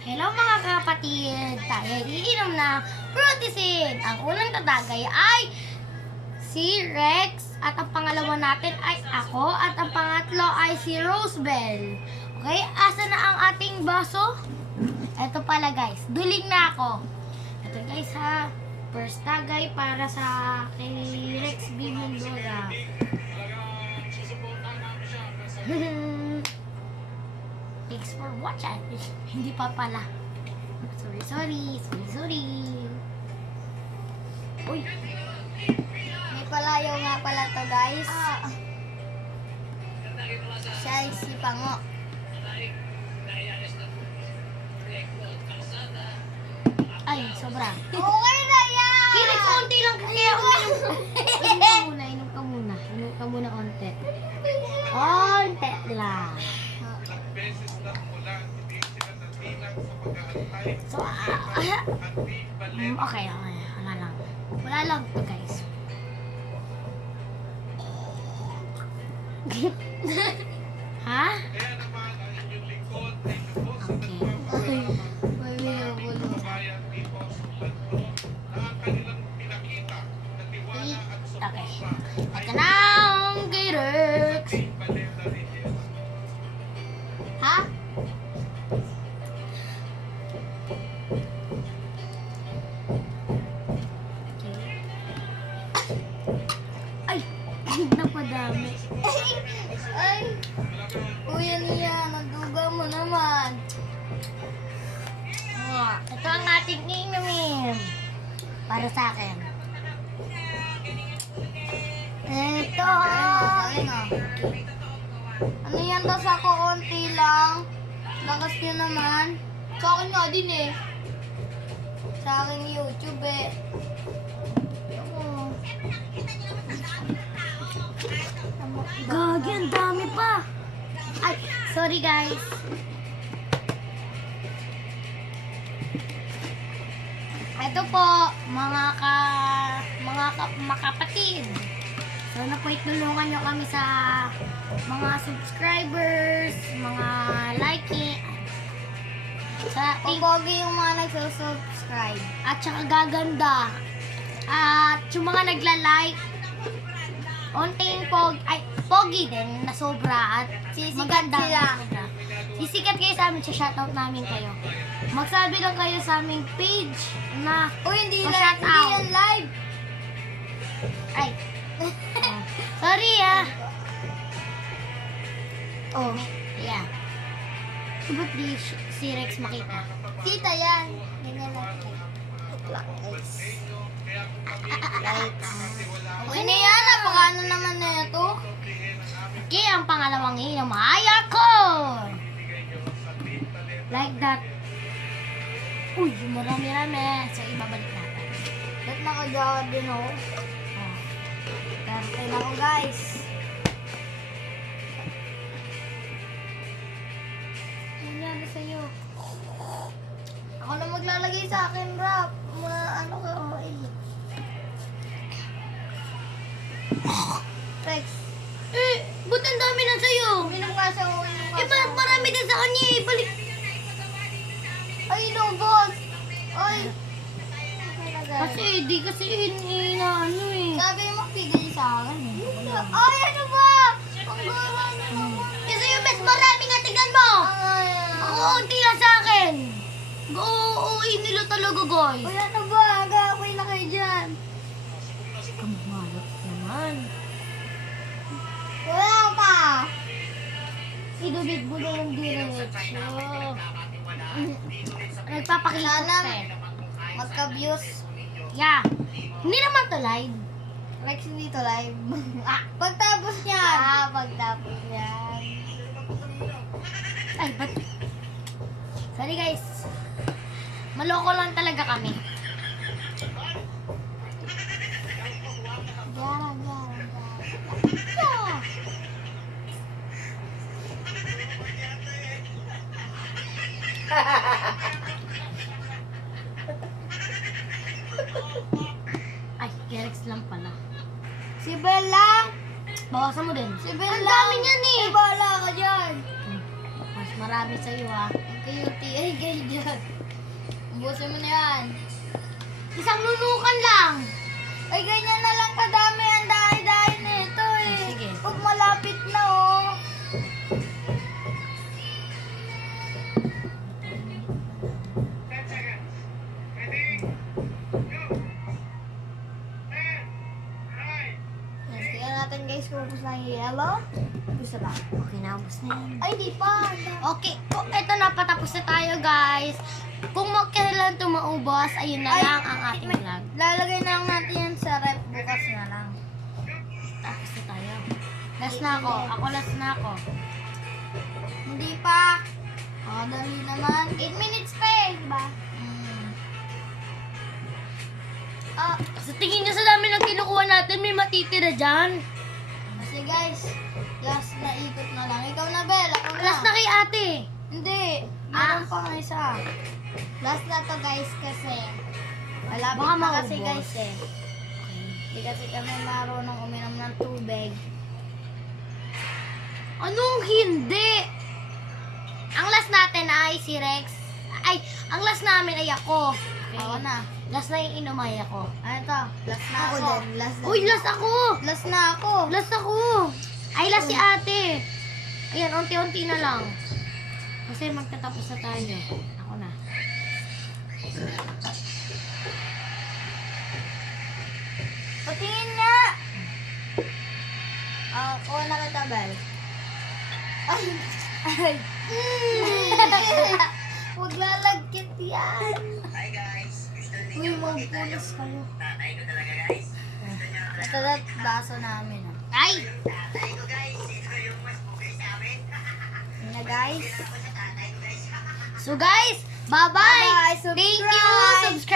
Hello mga kapatid! Tayo iinom na Fruticid! Ang unang tatagay ay si Rex at ang pangalawa natin ay ako at ang pangatlo ay si Rosebell. Okay, asa na ang ating baso? Ito pala guys, duling na ako. Ito guys ha, first tagay para sa kay Rex B. Mendoza. Thanks for watching. Hindi pa pala. Sorry. Uy. May palayaw nga pala to guys. Siya ay si Pango. Ay, sobra. Okay na yan! Kilig konti lang kaya uminom. Inom ka muna konti. Konti lang. So, okay. Wala lang to guys. Ha? Okay. May binubulo. Okay. Ito na ang kay Rex. Ha? Ay! Napadami. Ay! Kuya niya, naduga mo naman. Ito ang ating inumin. Para sa akin. Ito. Ano yan daw sa konti lang? Lakas niya naman. Sa akin nga din eh. Sa akin YouTube eh. Gagi, ang dami pa. Ay, sorry guys. Ito po, mga kapatid. Sana po itulungan nyo kami sa mga subscribers, mga liking, sa Pogi yung mga nagsusubscribe. at saka gaganda. At yung mga nagla-like, onting pogi din na sobra at Sisikat maganda. sila. Sobra. Sisikat kayo sa amin, shoutout namin kayo. Magsabi lang kayo sa aming page na Hindi Pa-shout hindi out. yan live. ay. Sorry ah. Oh, yeah. Ba't di si Rex makita? Tita yan. Ganyan lang. Lights. Okay na yan. Napakaano naman na ito. Okay, ang pangalawang inom ay ako! Like that. Uy, marami-rami. So, ibabalik natin. Ba't nakagawa din ako? Oh. Kaya na ako guys. Nangyari sa'yo. Ako na maglalagay sa akin rap. Ano ka? Rex. Ba't ang dami na sa'yo? Uminom nga siya. Uminom nga siya. Ba't marami din sa kanya eh? Balik. Ay, no, boss. Ay. Okay na guys. Kasi ano eh. Sabi mo, bigay sa akin. Ay, ano ba? Ang gara naman. Kasi yung mas marami nga, tignan mo! Ako, unti lang sa akin. Oo, nila talaga guys. Ay, ano ba? Agawin na kayo dyan. Kamalap naman. Wala pa. Idubig mo na yung diretso. Nagpapakita Sana pa eh. magka-views. Yeah. Hindi naman to live. Rex, hindi to live. Pagtapos niyan. Pagtapos niyan. Ay, ba't? Sorry guys. Maloko lang talaga kami. Gara. Ay, Rex lang pala. Si Bella. Bawasan mo din. Si Bella. Ang dami niyan eh. Ay, bahala ka dyan. Mas marami sa'yo ah. Cutie. Ay, dahil dyan. Ubusin mo na yan. Isang nunukan lang. Ay, ganyan na lang kadami. Ang dahil-dahil na ito eh. Sige. Huwag malapit na oh. Yes, tingnan natin guys kung ubus na yung yellow. Ubus na ba? Okay na, ubos na yan. Ay, di pa. Okay, eto na, patapos na tayo guys. Kung kailan ito maubos, ayun na Ay, lang ang ating vlog. Lalagay na lang natin yan sa rep bukas na lang. Tapos na tayo. Last na ako. Ako last na ako. Hindi pa. Oh, dali naman. 8 minutes pa eh, diba? Ah, Sa tingin nyo sa dami ng kinukuha natin, may matitira dyan. kasi guys, last na ikot na lang. Ikaw na, Bel. Ako na. Last na kay ate. Hindi. Meron pa nga isa. Last na to guys kasi malapit Baka na kasi maubos. guys eh. Hindi kasi kami marunong uminom ng tubig. Anong hindi? Ang last natin ay si Rex. Ay, ang last namin ay ako. Ako na. Last na yung inumay ako. Ano to? Last na ako. Last na. Uy, last ako! Last na ako. Last ako! Ay, last si ate. Ayan, unti-unti na lang. Kasi magtatapos na tayo. Ako na. Patingin nga! Ako na kita, Bel. Ay! Ay! Huwag lalagkit yan! Hi guys, gusto Uy, niyo magpulis kayo. tatay ko talaga guys. Ito na baso namin. Ay! Tatay ko guys, ito yung mas bugay sa amin. Yun na guys. Ako sa tatay ko guys. So guys, bye-bye! Bye-bye! Thank you! Subscribe! Subscribe!